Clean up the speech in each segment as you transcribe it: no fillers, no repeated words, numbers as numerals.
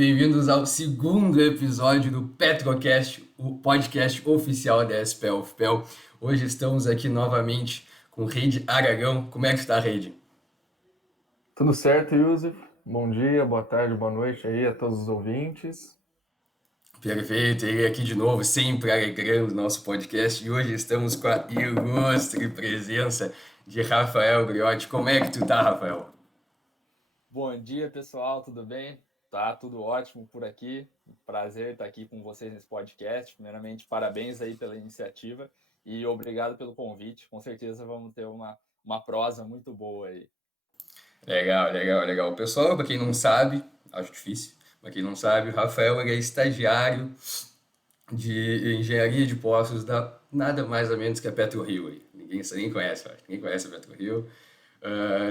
bem-vindos ao segundo episódio do Petrocast, o podcast oficial da SPL UFPEL. Hoje estamos aqui novamente com Reide Aragão. Como é que está, Reide? Tudo certo, Yusuf? Bom dia, boa tarde, boa noite aí a todos os ouvintes. Perfeito, ele aqui de novo, sempre alegrando o nosso podcast. E hoje estamos com a ilustre presença de Rafael Briotti. Como é que tu tá, Rafael? Bom dia, pessoal, tudo bem? Tá tudo ótimo por aqui. Prazer estar aqui com vocês nesse podcast. Primeiramente, parabéns aí pela iniciativa e obrigado pelo convite. Com certeza vamos ter uma prosa muito boa aí. Legal. Pessoal, para quem não sabe, acho difícil, para quem não sabe, o Rafael ele é estagiário de engenharia de poços da nada mais ou menos que a PetroRio aí. Ninguém conhece, acho. Ninguém conhece a PetroRio.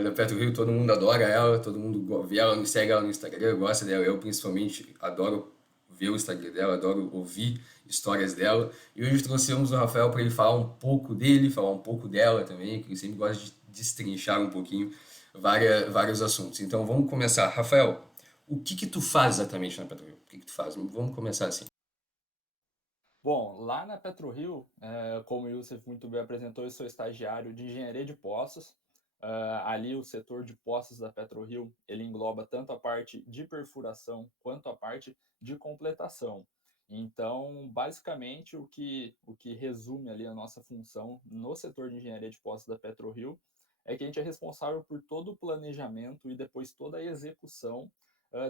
Da PetroRio todo mundo adora ela, todo mundo vê ela, segue ela no Instagram, gosta dela. Eu principalmente adoro ver o Instagram dela, adoro ouvir histórias dela. E hoje trouxemos o Rafael para ele falar um pouco dele, falar um pouco dela também, que ele sempre gosta de destrinchar um pouquinho vários assuntos. Então vamos começar. Rafael, o que tu faz exatamente na PetroRio? O que tu faz? Vamos começar assim. Bom, lá na PetroRio, como o Youssef muito bem apresentou, eu sou estagiário de engenharia de poços. Ali o setor de poços da PetroRio, ele engloba tanto a parte de perfuração quanto a parte de completação. Então, basicamente, o que resume ali a nossa função no setor de engenharia de poços da PetroRio é que a gente é responsável por todo o planejamento e depois toda a execução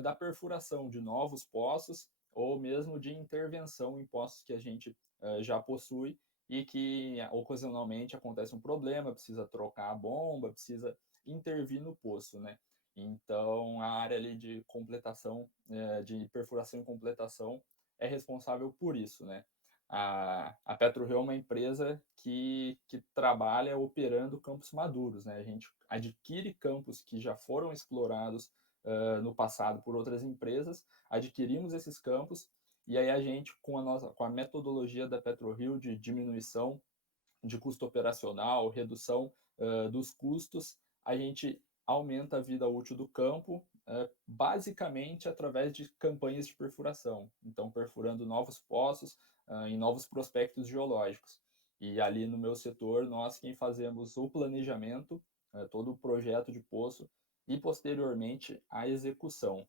da perfuração de novos poços ou mesmo de intervenção em poços que a gente já possui e que ocasionalmente acontece um problema, precisa trocar a bomba, precisa intervir no poço, né? Então, a área ali de completação, de perfuração e completação é responsável por isso, né? A PetroRio é uma empresa que trabalha operando campos maduros, né? A gente adquire campos que já foram explorados no passado por outras empresas, adquirimos esses campos e aí a gente, com a metodologia da PetroRio de diminuição de custo operacional, redução dos custos, a gente aumenta a vida útil do campo, basicamente através de campanhas de perfuração. Então, perfurando novos poços em novos prospectos geológicos. E ali no meu setor, nós quem fazemos o planejamento, todo o projeto de poço e posteriormente a execução.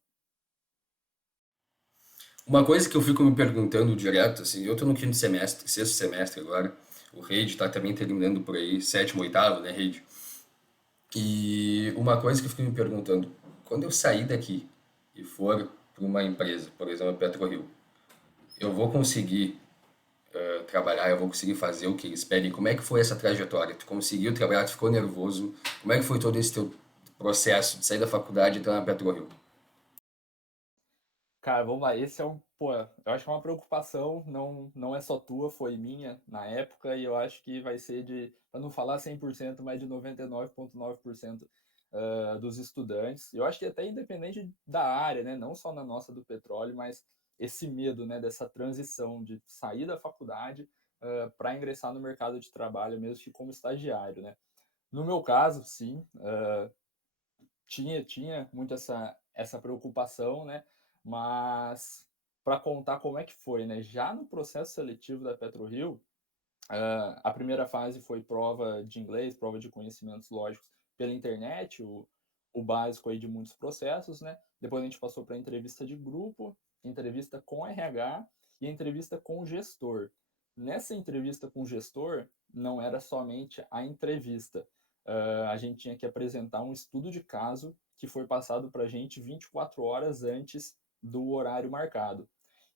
Uma coisa que eu fico me perguntando direto, assim, eu tô no quinto semestre, sexto semestre agora, o Reid tá também terminando por aí, sétimo, oitavo, né, Reid? E uma coisa que eu fico me perguntando, quando eu sair daqui e for para uma empresa, por exemplo, a PetroRio, eu vou conseguir trabalhar, eu vou conseguir fazer o que eles pedem? Como é que foi essa trajetória? Tu conseguiu trabalhar, tu ficou nervoso? Como é que foi todo esse teu processo de sair da faculdade e entrar na PetroRio? Cara, vamos lá. Esse é pô, eu acho que é uma preocupação, não é só tua, foi minha na época, e eu acho que vai ser para não falar 100%, mas de 99,9% dos estudantes. Eu acho que até independente da área, né? Não só na nossa do petróleo, mas esse medo, né? Dessa transição de sair da faculdade para ingressar no mercado de trabalho, mesmo que como estagiário, né? No meu caso, sim, tinha muito essa preocupação, né? Mas para contar como é que foi, né? Já no processo seletivo da PetroRio, a primeira fase foi prova de inglês, prova de conhecimentos lógicos pela internet, o básico aí de muitos processos, né? Depois a gente passou para entrevista de grupo, entrevista com RH e entrevista com o gestor. Nessa entrevista com o gestor, não era somente a entrevista. A gente tinha que apresentar um estudo de caso que foi passado para a gente 24 horas antes do horário marcado.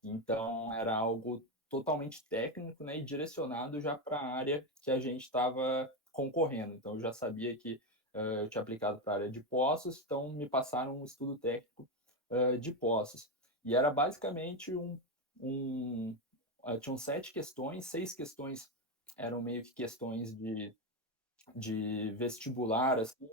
Então, era algo totalmente técnico, né, e direcionado já para a área que a gente estava concorrendo. Então, eu já sabia que eu tinha aplicado para a área de poços, então me passaram um estudo técnico de poços. E era basicamente tinham 7 questões, 6 questões eram meio que questões de vestibular, assim.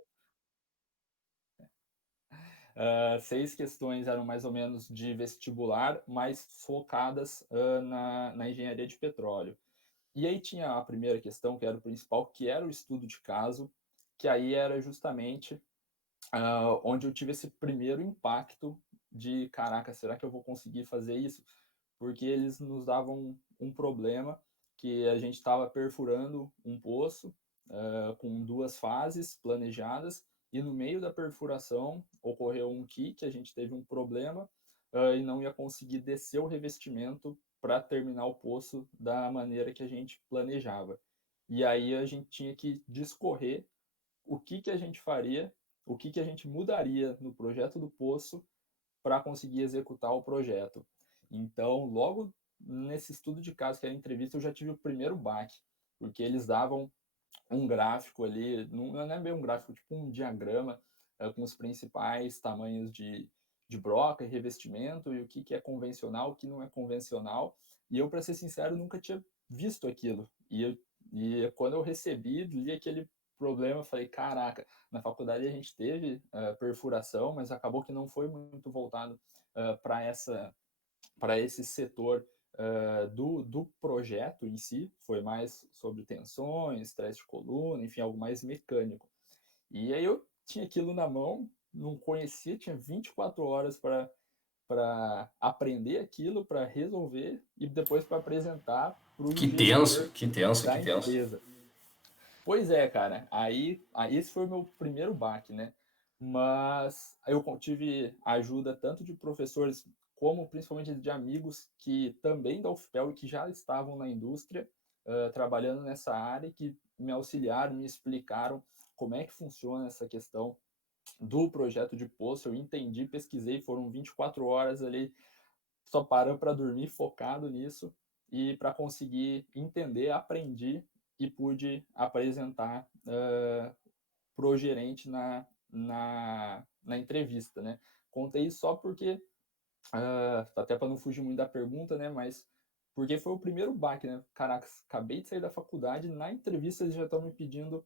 6 questões eram mais ou menos de vestibular, mas focadas na engenharia de petróleo. E aí tinha a primeira questão, que era o principal, que era o estudo de caso, que aí era justamente onde eu tive esse primeiro impacto de, caraca, será que eu vou conseguir fazer isso? Porque eles nos davam um problema que a gente estava perfurando um poço com 2 fases planejadas e no meio da perfuração ocorreu um kick, a gente teve um problema e não ia conseguir descer o revestimento para terminar o poço da maneira que a gente planejava. E aí a gente tinha que discorrer o que a gente faria, o que a gente mudaria no projeto do poço para conseguir executar o projeto. Então, logo nesse estudo de caso, que era a entrevista, eu já tive o primeiro baque, porque eles davam um gráfico ali, não é bem um gráfico, tipo um diagrama com os principais tamanhos de broca e revestimento, e o que é convencional, o que não é convencional. E eu, para ser sincero, nunca tinha visto aquilo. E quando eu recebi, li aquele problema, eu falei, caraca, na faculdade a gente teve perfuração, mas acabou que não foi muito voltado para esse setor do projeto em si, foi mais sobre tensões, estresse de coluna, enfim, algo mais mecânico. E aí eu tinha aquilo na mão, não conhecia, tinha 24 horas para aprender aquilo, para resolver e depois para apresentar para o Que tenso, gestor que tenso, que da tenso. empresa. Pois é, cara. Aí esse foi o meu primeiro baque, né? Mas eu tive ajuda tanto de professores como principalmente de amigos que também da UFPEL e que já estavam na indústria trabalhando nessa área e que me auxiliaram, me explicaram como é que funciona essa questão do projeto de poço. Eu entendi, pesquisei, foram 24 horas ali só parando para dormir, focado nisso e para conseguir entender, aprendi e pude apresentar para o gerente na entrevista, né? Contei isso só porque, até para não fugir muito da pergunta, né? Mas porque foi o primeiro baque, né? Caraca, acabei de sair da faculdade, na entrevista eles já estão me pedindo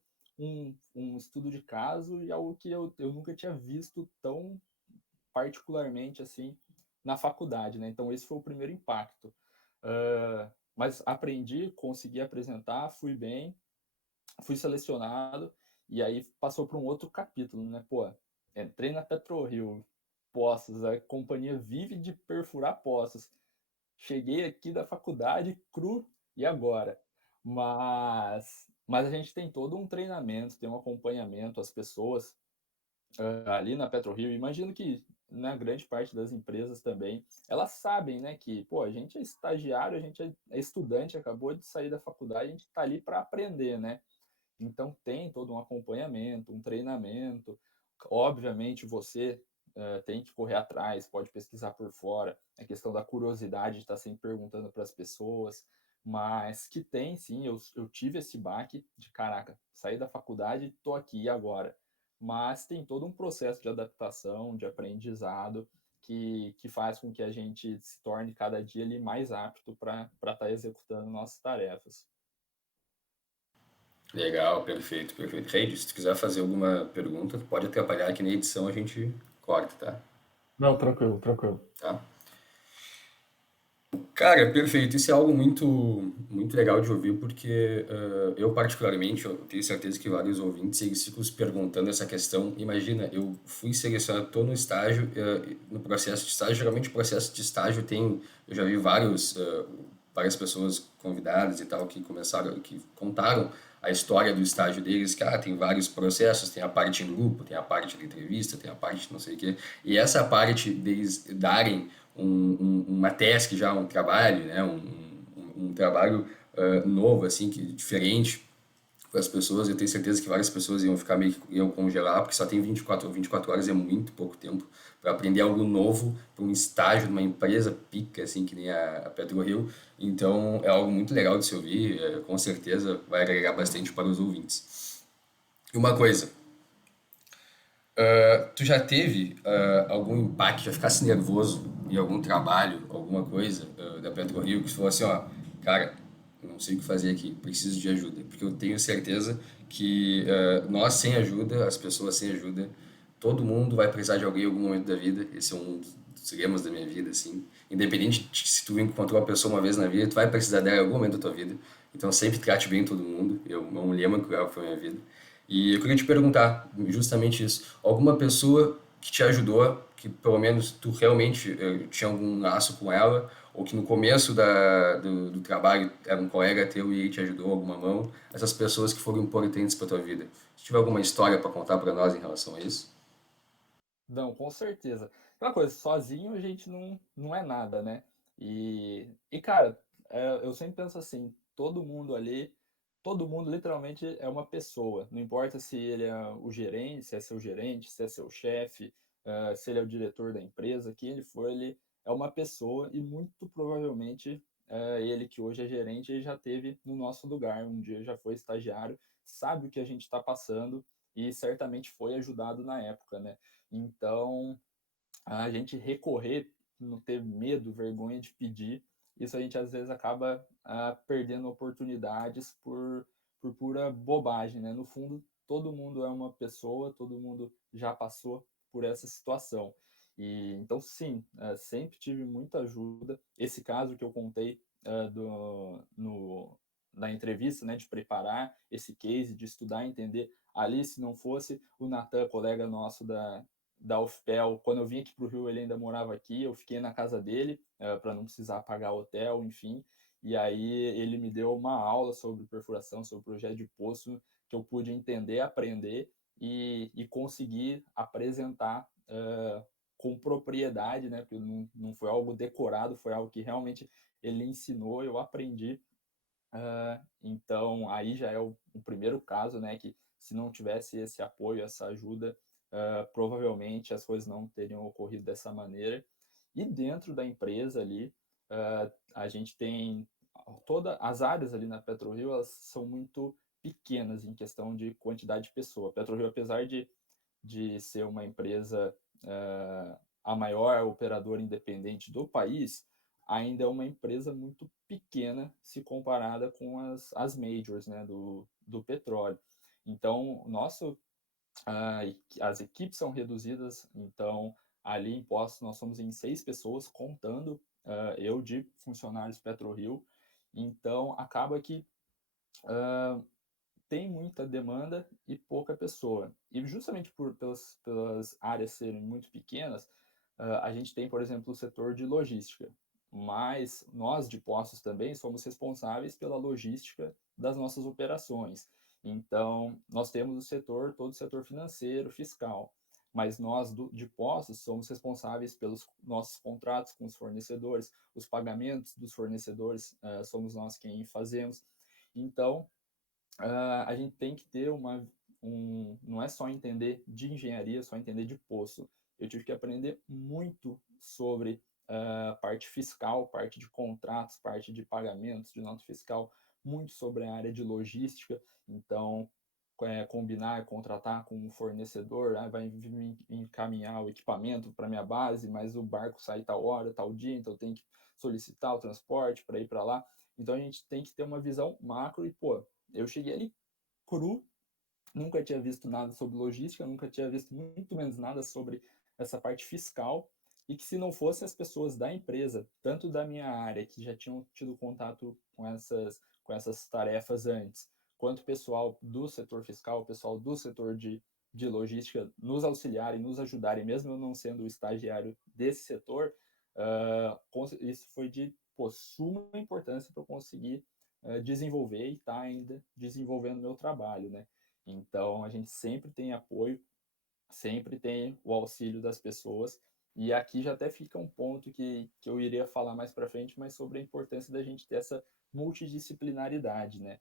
um estudo de caso e algo que eu nunca tinha visto tão particularmente assim na faculdade, né? Então esse foi o primeiro impacto. Mas aprendi, consegui apresentar, fui bem, fui selecionado e aí passou para um outro capítulo, né? Pô, entrei na PetroRio, Poços, a companhia vive de perfurar poços. Cheguei aqui da faculdade cru e agora? Mas a gente tem todo um treinamento, tem um acompanhamento, as pessoas ali na PetroRio, imagino que na grande parte das empresas também, elas sabem, né, que, pô, a gente é estagiário, a gente é estudante, acabou de sair da faculdade, a gente está ali para aprender, né? Então tem todo um acompanhamento, um treinamento. Obviamente você tem que correr atrás, pode pesquisar por fora. A questão da curiosidade de estar sempre perguntando para as pessoas, mas que tem sim, eu tive esse baque de caraca, saí da faculdade, estou aqui agora. Mas tem todo um processo de adaptação, de aprendizado, que faz com que a gente se torne cada dia ali mais apto para estar executando nossas tarefas. Legal, perfeito, perfeito. Reide, se tu quiser fazer alguma pergunta, tu pode atrapalhar aqui na edição, a gente corta, tá? Não, tranquilo, tranquilo. Tá? Cara, perfeito. Isso é algo muito legal de ouvir, porque eu particularmente, eu tenho certeza que vários ouvintes eles ficam se perguntando essa questão. Imagina, eu fui selecionado, estou no estágio, no processo de estágio. Geralmente o processo de estágio tem, eu já vi várias pessoas convidadas e tal que começaram, que contaram a história do estágio deles, que tem vários processos, tem a parte em grupo, tem a parte da entrevista, tem a parte não sei o quê. E essa parte deles darem uma task já, um trabalho, né? Um trabalho novo, assim, diferente para as pessoas. Eu tenho certeza que várias pessoas iam ficar meio que iam congelar, porque só tem 24 horas, é muito pouco tempo para aprender algo novo para um estágio de uma empresa pica, assim, que nem a PetroRio. Então, é algo muito legal de se ouvir, com certeza vai agregar bastante para os ouvintes. E uma coisa, tu já teve algum impacto, já ficasse nervoso em algum trabalho, alguma coisa da PetroRio, que você falou assim, ó, cara, eu não sei o que fazer aqui, preciso de ajuda. Porque eu tenho certeza que nós sem ajuda, as pessoas sem ajuda, todo mundo vai precisar de alguém em algum momento da vida. Esse é um dos lemas da minha vida, assim. Independente de se tu encontrou uma pessoa uma vez na vida, tu vai precisar dela em algum momento da tua vida. Então sempre trate bem todo mundo. É um lema que eu levo pra minha vida. E eu queria te perguntar justamente isso. Alguma pessoa que te ajudou, que pelo menos tu realmente tinha algum laço com ela, ou que no começo do trabalho era um colega teu e te ajudou, alguma mão, essas pessoas que foram importantes para tua vida. Se tiver alguma história para contar para nós em relação a isso? Não, com certeza. Uma coisa, sozinho a gente não é nada, né? E cara, eu sempre penso assim, todo mundo ali, todo mundo literalmente é uma pessoa. Não importa se ele é o gerente, se é seu gerente, se é seu chefe, se ele é o diretor da empresa, quem ele for, ele é uma pessoa e muito provavelmente ele que hoje é gerente, ele já teve no nosso lugar, um dia já foi estagiário, sabe o que a gente está passando e certamente foi ajudado na época, né? Então, a gente recorrer, não ter medo, vergonha de pedir, isso a gente às vezes acaba perdendo oportunidades por pura bobagem, né? No fundo, todo mundo é uma pessoa, todo mundo já passou por essa situação. E então, sim, sempre tive muita ajuda. Esse caso que eu contei na entrevista, né, de preparar esse case, de estudar, entender. Ali, se não fosse o Natan, colega nosso da UFPEL, quando eu vim aqui para o Rio, ele ainda morava aqui, eu fiquei na casa dele, para não precisar pagar hotel, enfim. E aí ele me deu uma aula sobre perfuração, sobre projeto de poço, que eu pude entender, aprender e conseguir apresentar com propriedade, né? Porque não foi algo decorado, foi algo que realmente ele ensinou, eu aprendi. Então, aí já é o primeiro caso, né? Que se não tivesse esse apoio, essa ajuda, provavelmente as coisas não teriam ocorrido dessa maneira. E dentro da empresa ali, a gente tem todas as áreas ali na PetroRio, elas são muito pequenas em questão de quantidade de pessoa. A PetroRio, apesar de ser uma empresa, a maior operadora independente do país, ainda é uma empresa muito pequena se comparada com as majors, né, do petróleo. Então, as equipes são reduzidas, então ali em Poços nós somos em 6 pessoas, contando eu de funcionários PetroRio. Então acaba que tem muita demanda e pouca pessoa. E justamente pelas áreas serem muito pequenas, a gente tem, por exemplo, o setor de logística. Mas nós de Poços também somos responsáveis pela logística das nossas operações. Então, nós temos todo o setor financeiro, fiscal. Mas nós de Poços somos responsáveis pelos nossos contratos com os fornecedores, os pagamentos dos fornecedores, somos nós quem fazemos. Então, a gente tem que ter não é só entender de engenharia, só entender de poço. Eu tive que aprender muito sobre parte fiscal, parte de contratos, parte de pagamentos, de nota fiscal, muito sobre a área de logística. Então, combinar, contratar com um fornecedor, vai me encaminhar o equipamento para minha base, mas o barco sai tal hora, tal dia, então eu tenho que solicitar o transporte para ir para lá. Então a gente tem que ter uma visão macro e, pô, eu cheguei ali cru, nunca tinha visto nada sobre logística, nunca tinha visto muito menos nada sobre essa parte fiscal, e que se não fosse as pessoas da empresa, tanto da minha área, que já tinham tido contato com essas tarefas antes, quanto o pessoal do setor fiscal, o pessoal do setor de logística, nos auxiliarem, nos ajudarem, mesmo eu não sendo o estagiário desse setor, isso foi de suma importância para eu conseguir desenvolver e estar ainda desenvolvendo meu trabalho, né? Então, a gente sempre tem apoio, sempre tem o auxílio das pessoas. E aqui já até fica um ponto que eu iria falar mais para frente, mas sobre a importância da gente ter essa multidisciplinaridade, né?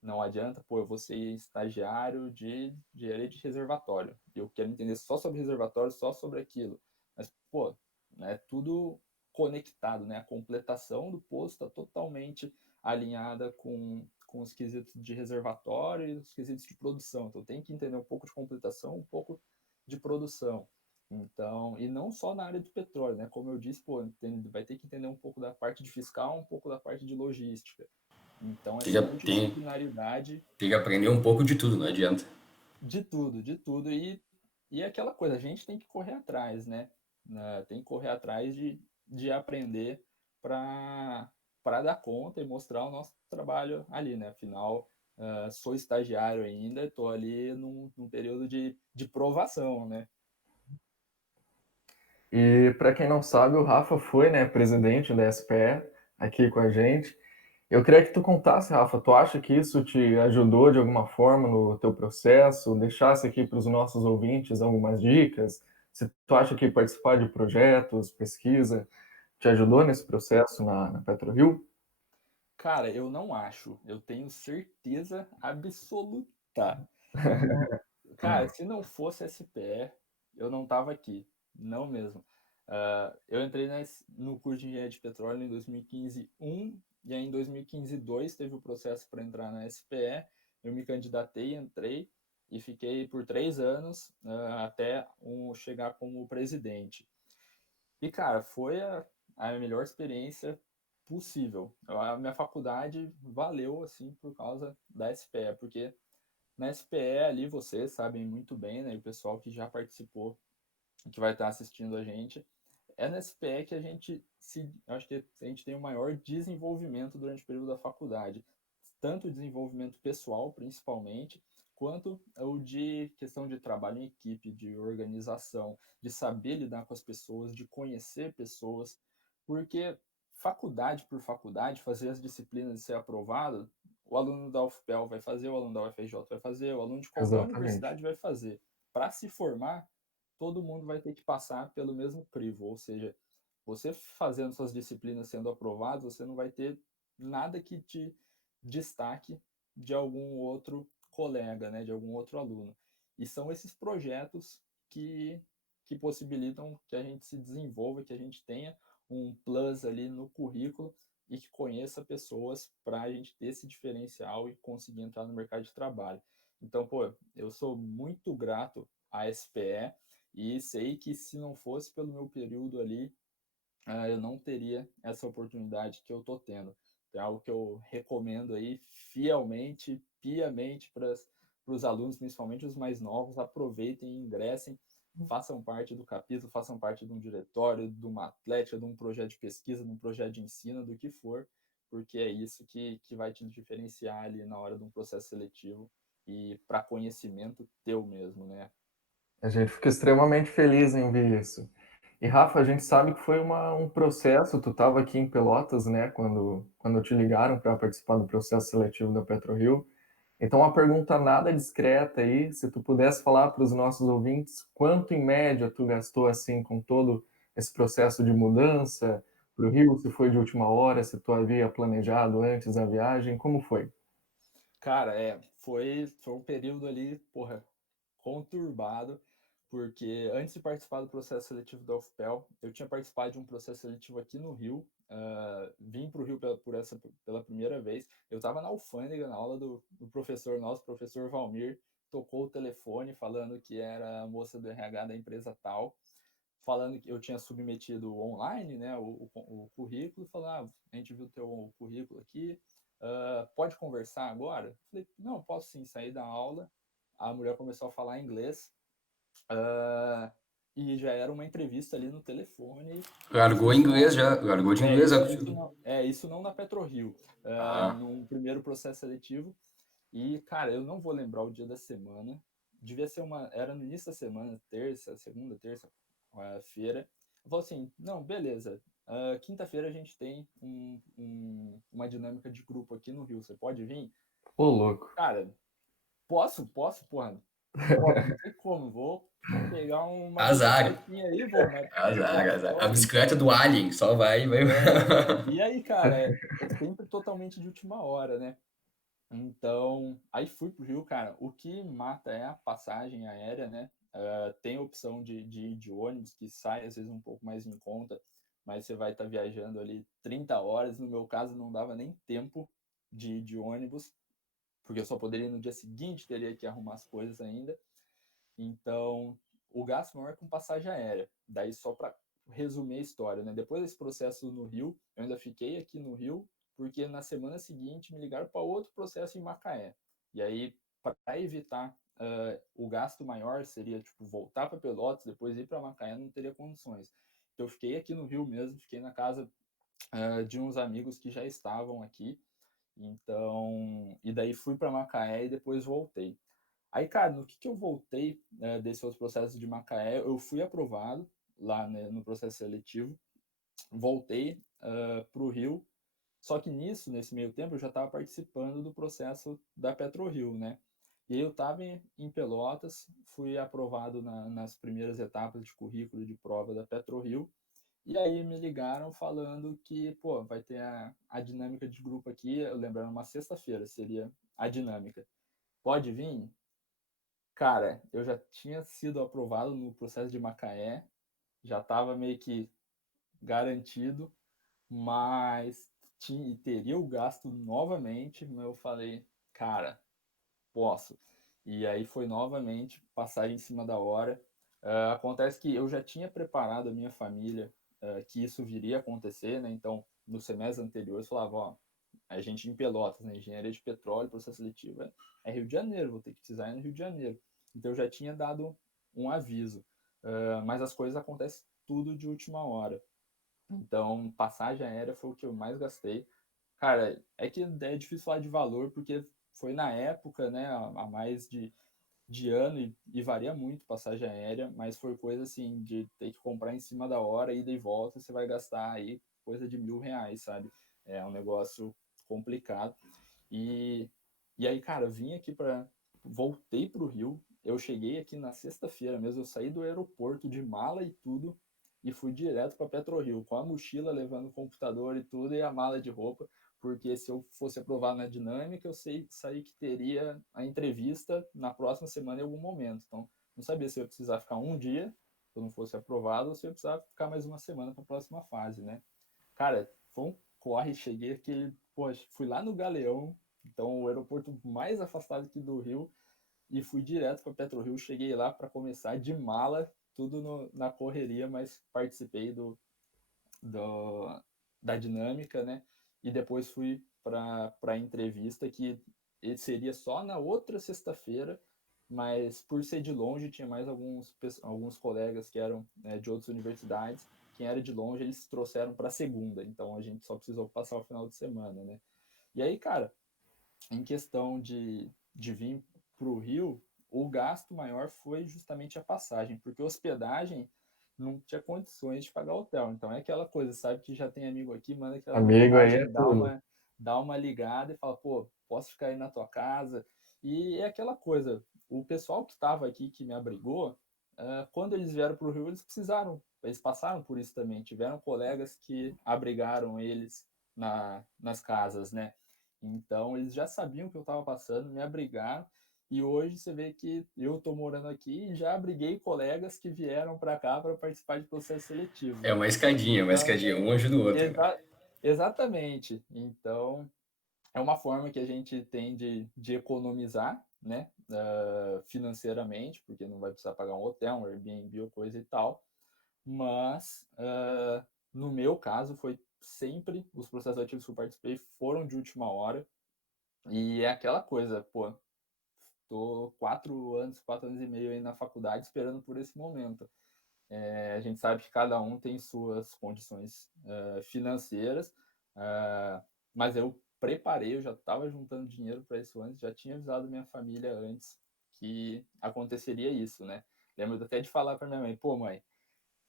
Não adianta, pô, eu vou ser estagiário de área de reservatório. Eu quero entender só sobre reservatório, só sobre aquilo. Mas, pô, é tudo conectado, né? A completação do posto está totalmente alinhada com os quesitos de reservatório e os quesitos de produção. Então, tem que entender um pouco de completação, um pouco de produção. Então, e não só na área do petróleo, né? Como eu disse, pô, vai ter que entender um pouco da parte de fiscal, um pouco da parte de logística. Então, Tem essa que, tem, multidisciplinaridade tem que aprender um pouco de tudo, não adianta. de tudo, de tudo. E é aquela coisa, a gente tem que correr atrás, né? Tem que correr atrás de aprender para dar conta e mostrar o nosso trabalho ali, né? Afinal, sou estagiário ainda, estou ali num período de provação, né? E para quem não sabe, o Rafa foi, né, presidente da SPE aqui com a gente. Eu queria que tu contasse, Rafa, tu acha que isso te ajudou de alguma forma no teu processo? Deixasse aqui para os nossos ouvintes algumas dicas? Se tu acha que participar de projetos, pesquisa, te ajudou nesse processo na PetroRio? Cara, eu não acho. Eu tenho certeza absoluta. Não, cara, se não fosse SPE, eu não tava aqui. Não mesmo. Eu entrei no curso de engenharia de petróleo em 2015 e aí em 2015 2 teve o processo para entrar na SPE. Eu me candidatei, entrei e fiquei por 3 anos até chegar como presidente. E, cara, foi a melhor experiência possível. A minha faculdade valeu, assim, por causa da SPE, porque na SPE ali vocês sabem muito bem, né? E o pessoal que já participou, que vai estar assistindo a gente, é na SPE que acho que a gente tem o maior desenvolvimento durante o período da faculdade, tanto o desenvolvimento pessoal, principalmente, quanto o de questão de trabalho em equipe, de organização, de saber lidar com as pessoas, de conhecer pessoas, porque faculdade por faculdade, fazer as disciplinas e ser aprovado, o aluno da UFPEL vai fazer, o aluno da UFRJ vai fazer, o aluno de qualquer Exatamente. universidade vai fazer. Para se formar, todo mundo vai ter que passar pelo mesmo crivo, ou seja, você fazendo suas disciplinas sendo aprovado, você não vai ter nada que te destaque de algum outro colega, né, de algum outro aluno. E são esses projetos que possibilitam que a gente se desenvolva, que a gente tenha um plus ali no currículo e que conheça pessoas para a gente ter esse diferencial e conseguir entrar no mercado de trabalho. Então, pô, eu sou muito grato à SPE e sei que se não fosse pelo meu período ali, eu não teria essa oportunidade que eu tô tendo. É algo que eu recomendo aí fielmente, piamente para os alunos, principalmente os mais novos, aproveitem, ingressem, façam parte do capítulo, façam parte de um diretório, de uma atlética, de um projeto de pesquisa, de um projeto de ensino, do que for, porque é isso que vai te diferenciar ali na hora de um processo seletivo e para conhecimento teu mesmo, né? A gente fica extremamente feliz em ver isso. E Rafa, a gente sabe que foi um processo, tu estava aqui em Pelotas, né, quando te ligaram para participar do processo seletivo da PetroRio. Então, uma pergunta nada discreta aí, se tu pudesse falar para os nossos ouvintes, quanto em média tu gastou assim com todo esse processo de mudança para o Rio, se foi de última hora, se tu havia planejado antes a viagem, como foi? Cara, foi um período ali, porra, conturbado, porque antes de participar do processo seletivo da UFPEL, eu tinha participado de um processo seletivo aqui no Rio, vim para o Rio pela primeira vez. Eu estava na alfândega, na aula do professor nosso, professor Valmir, tocou o telefone falando que era a moça do RH da empresa tal, falando que eu tinha submetido online, né, o currículo, e falou, a gente viu o teu currículo aqui, pode conversar agora? Eu falei, não, posso sim, sair da aula. A mulher começou a falar inglês, uh, e já era uma entrevista ali no telefone. Largou Isso inglês não, já, largou de inglês já contigo. isso não na PetroRio, Ah, num primeiro processo seletivo. E, cara, eu não vou lembrar o dia da semana. Era no início da semana, segunda, terça, feira. Eu falei assim, não, beleza. Quinta-feira a gente tem uma dinâmica de grupo aqui no Rio. Você pode vir? Ô, louco. Cara, posso, porra. Posso, não sei como. Vou pegar uma azar. bicicletinha aí, vou, mas Azar, azar. A posso. bicicleta do Alien só vai e vai. E aí, cara, é sempre totalmente de última hora, né? Então, aí fui pro Rio, cara. O que mata é a passagem aérea, né? Tem a opção de ir de ônibus, que sai às vezes um pouco mais em conta, mas você vai estar viajando ali 30 horas. No meu caso, não dava nem tempo de ir de ônibus, porque eu só poderia ir no dia seguinte, teria que arrumar as coisas ainda. Então, o gasto maior é com passagem aérea. Daí, só para resumir a história, né? Depois desse processo no Rio, eu ainda fiquei aqui no Rio, porque na semana seguinte me ligaram para outro processo em Macaé. E aí, para evitar o gasto maior, seria tipo voltar para Pelotas, depois ir para Macaé, não teria condições. Então, eu fiquei aqui no Rio mesmo, fiquei na casa de uns amigos que já estavam aqui. Então, e daí fui para Macaé e depois voltei. Aí, cara, no que eu voltei desse outro processo de Macaé, eu fui aprovado. lá, né, no processo seletivo, voltei para o Rio, só que nesse meio tempo, eu já estava participando do processo da PetroRio, né? E aí eu estava em Pelotas, fui aprovado nas primeiras etapas de currículo de prova da PetroRio, e aí me ligaram falando que, pô, vai ter a dinâmica de grupo aqui, lembrando, uma sexta-feira seria a dinâmica. Pode vir? Cara, eu já tinha sido aprovado no processo de Macaé, já estava meio que garantido, mas teria o gasto novamente, mas eu falei, cara, posso. E aí foi novamente passar em cima da hora. Acontece que eu já tinha preparado a minha família que isso viria a acontecer, né? Então, no semestre anterior, eu falava, ó, a gente em Pelotas, né? Engenharia de petróleo, processo seletivo, é Rio de Janeiro, vou ter que precisar ir no Rio de Janeiro. Então, eu já tinha dado um aviso. Mas as coisas acontecem tudo de última hora. Então, passagem aérea foi o que eu mais gastei. Cara, é que é difícil falar de valor, porque foi na época, né, há mais de ano, e varia muito passagem aérea, mas foi coisa assim, de ter que comprar em cima da hora, ida e volta, você vai gastar aí coisa de R$ 1.000, sabe? É um negócio complicado. E, e aí, cara, vim aqui voltei para o Rio, eu cheguei aqui na sexta-feira mesmo, eu saí do aeroporto de mala e tudo, e fui direto para PetroRio, com a mochila, levando o computador e tudo, e a mala de roupa, porque se eu fosse aprovado na dinâmica, eu saí que teria a entrevista na próxima semana em algum momento. Então, não sabia se eu ia precisar ficar um dia, se eu não fosse aprovado, ou se eu ia precisar ficar mais uma semana para a próxima fase, né? Cara, foi um corre, cheguei aquele, poxa, fui lá no Galeão, então o aeroporto mais afastado aqui do Rio, e fui direto para PetroRio, cheguei lá para começar de mala, tudo na correria, mas participei do, da dinâmica, né? E depois fui para a entrevista, que seria só na outra sexta-feira, mas por ser de longe, tinha mais alguns colegas que eram, né, de outras universidades. Quem era de longe, eles trouxeram para segunda, então a gente só precisou passar o final de semana, né? E aí, cara, em questão de vir para o Rio, o gasto maior foi justamente a passagem, porque hospedagem não tinha condições de pagar hotel. Então é aquela coisa, sabe, que já tem amigo aqui, manda aquela Amigo aí é mensagem, tudo. dá uma ligada e fala, pô, posso ficar aí na tua casa? E é aquela coisa, o pessoal que estava aqui, que me abrigou, quando eles vieram para o Rio, eles passaram por isso também. Tiveram colegas que abrigaram eles nas casas, né? Então, eles já sabiam que eu estava passando, me abrigaram, e hoje você vê que eu estou morando aqui e já abriguei colegas que vieram para cá para participar de processos seletivos. É uma Então, escadinha, um anjo do outro, né? exatamente. Então, é uma forma que a gente tem de economizar, né, financeiramente, porque não vai precisar pagar um hotel, um Airbnb ou coisa e tal, mas no meu caso foi sempre, os processos ativos que eu participei foram de última hora, e é aquela coisa, pô, tô 4 anos e meio aí na faculdade esperando por esse momento. A gente sabe que cada um tem suas condições financeiras, mas eu preparei, eu já estava juntando dinheiro para isso antes, já tinha avisado minha família antes que aconteceria isso, né? Lembro até de falar para minha mãe, pô, mãe,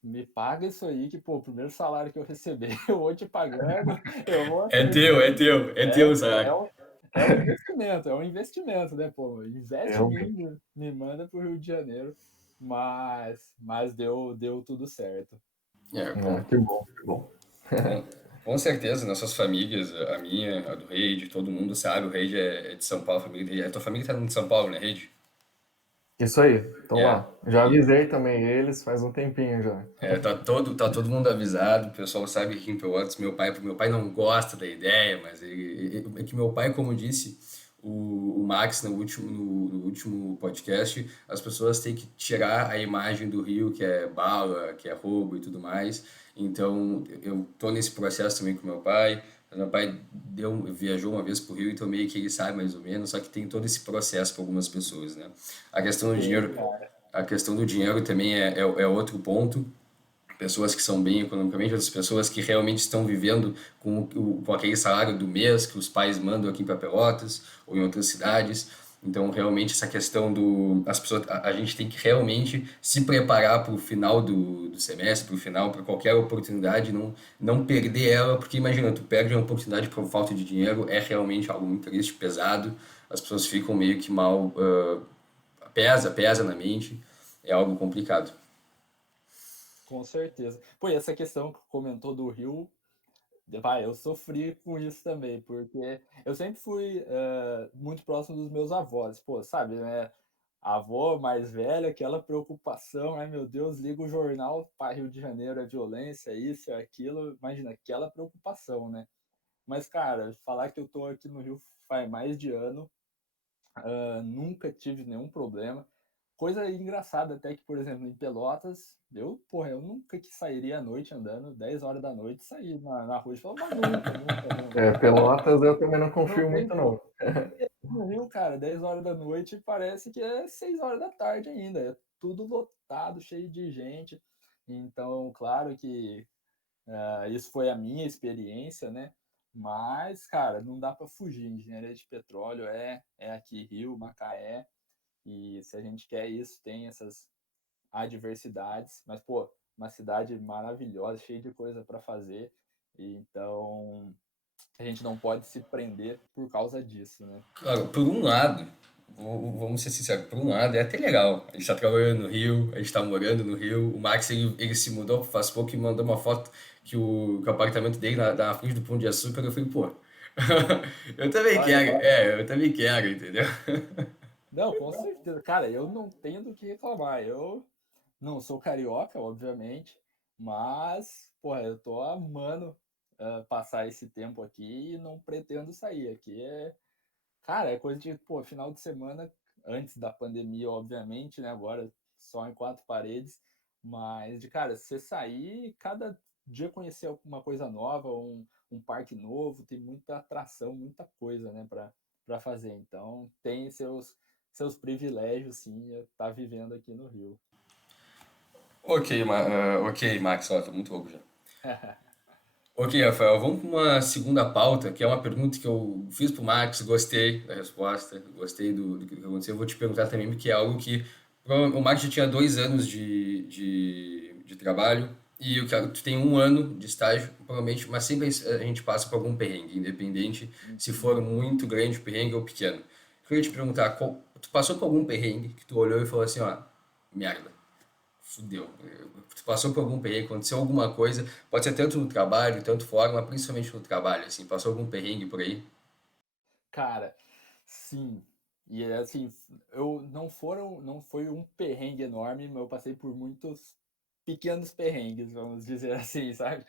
me paga isso aí, que, pô, o primeiro salário que eu receber, eu vou te pagando, eu vou acertando. É teu, É, é, sabe? um, é um investimento, né, pô? Investe em mim, Realmente. me manda pro Rio de Janeiro, mas deu tudo certo. É, Ah, que bom, que bom. com, com certeza, nossas famílias, a minha, a do Reide, todo mundo sabe, o Reide é de São Paulo, a família dele. A tua família tá em São Paulo, né, Reide? Isso aí, estão É. lá. Já E, avisei também eles faz um tempinho já. tá todo mundo avisado, o pessoal sabe que aqui em Pelotas, meu pai não gosta da ideia, mas é que meu pai, como disse o Max no último podcast, as pessoas têm que tirar a imagem do Rio, que é bala, que é roubo e tudo mais. Então, eu tô nesse processo também com meu pai. Meu pai viajou uma vez pro Rio, então meio que ele sabe mais ou menos, só que tem todo esse processo para algumas pessoas, né? A questão do Sim, dinheiro, cara. a questão do dinheiro também é outro ponto. Pessoas que são bem economicamente, outras pessoas que realmente estão vivendo com aquele salário do mês que os pais mandam aqui para Pelotas ou em outras cidades. Então, realmente, essa questão as pessoas, a gente tem que realmente se preparar para o final do semestre, para o final, para qualquer oportunidade, não perder ela, porque imagina, tu perde uma oportunidade por falta de dinheiro, é realmente algo muito triste, pesado, as pessoas ficam meio que mal, pesa na mente, é algo complicado. Com certeza. Pô, e essa questão que comentou do Rio, vai, eu sofri com isso também, porque eu sempre fui muito próximo dos meus avós, pô, sabe, né? A avó mais velha, aquela preocupação, ai meu Deus, liga o jornal para Rio de Janeiro, é violência, isso, é aquilo, imagina, aquela preocupação, né? Mas, cara, falar que eu tô aqui no Rio faz mais de ano, nunca tive nenhum problema. Coisa engraçada até que, por exemplo, em Pelotas, eu nunca que sairia à noite andando, 10 horas da noite, sair na rua e falar, mas nunca, nunca, nunca. Pelotas eu também não Não confio tem muito, não. no Rio, cara, 10 horas da noite parece que é 6 horas da tarde ainda. É tudo lotado, cheio de gente. Então, claro que isso foi a minha experiência, né? Mas, cara, não dá para fugir. Engenharia de petróleo é aqui Rio, Macaé. E se a gente quer isso, tem essas adversidades. Mas, pô, uma cidade maravilhosa, cheia de coisa para fazer. Então, a gente não pode se prender por causa disso, né? Claro, por um lado, vamos ser sinceros, por um lado é até legal. A gente tá trabalhando no Rio, a gente tá morando no Rio. O Max, ele se mudou faz pouco e mandou uma foto que o apartamento dele na frente do Pão de Açúcar. Eu falei, pô, eu também Olha, quero, eu também quero, entendeu? não, com certeza. Cara, eu não tenho do que reclamar. Eu não sou carioca, obviamente, mas, porra, eu tô amando passar esse tempo aqui e não pretendo sair. Aqui cara, é coisa de, pô, final de semana, antes da pandemia, obviamente, né? Agora só em quatro paredes, mas de, cara, você sair, cada dia conhecer alguma coisa nova, um parque novo, tem muita atração, muita coisa, né, para fazer. Então, tem seus privilégios, sim, estar vivendo aqui no Rio. Ok, Max, ó, tô muito louco já. Ok, Rafael, vamos para uma segunda pauta, que é uma pergunta que eu fiz pro Max, gostei da resposta, gostei do que aconteceu. Eu vou te perguntar também, porque é algo que o Max já tinha 2 anos de trabalho e tu tem 1 ano de estágio, provavelmente, mas sempre a gente passa por algum perrengue, independente se for muito grande o perrengue ou pequeno. Eu queria te perguntar, tu passou por algum perrengue que tu olhou e falou assim, ó, merda, fudeu. Tu passou por algum perrengue, aconteceu alguma coisa, pode ser tanto no trabalho, tanto fora, mas principalmente no trabalho, assim, passou algum perrengue por aí? Cara, sim. E assim, eu não foi um perrengue enorme, mas eu passei por muitos pequenos perrengues, vamos dizer assim, sabe?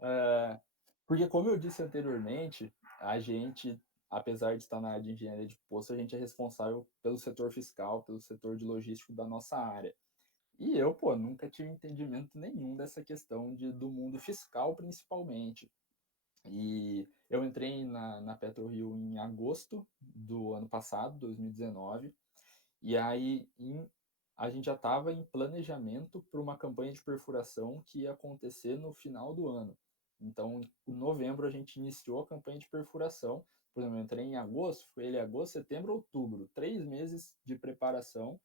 Eh, Porque como eu disse anteriormente, a gente, apesar de estar na área de engenharia de poço, a gente é responsável pelo setor fiscal, pelo setor de logístico da nossa área. E eu, pô, nunca tive entendimento nenhum dessa questão do mundo fiscal, principalmente. E eu entrei na PetroRio em agosto do ano passado, 2019, e aí a gente já estava em planejamento para uma campanha de perfuração que ia acontecer no final do ano. Então, em novembro, a gente iniciou a campanha de perfuração. Por exemplo, eu entrei em agosto, foi ele agosto, setembro, outubro, 3 meses de preparação.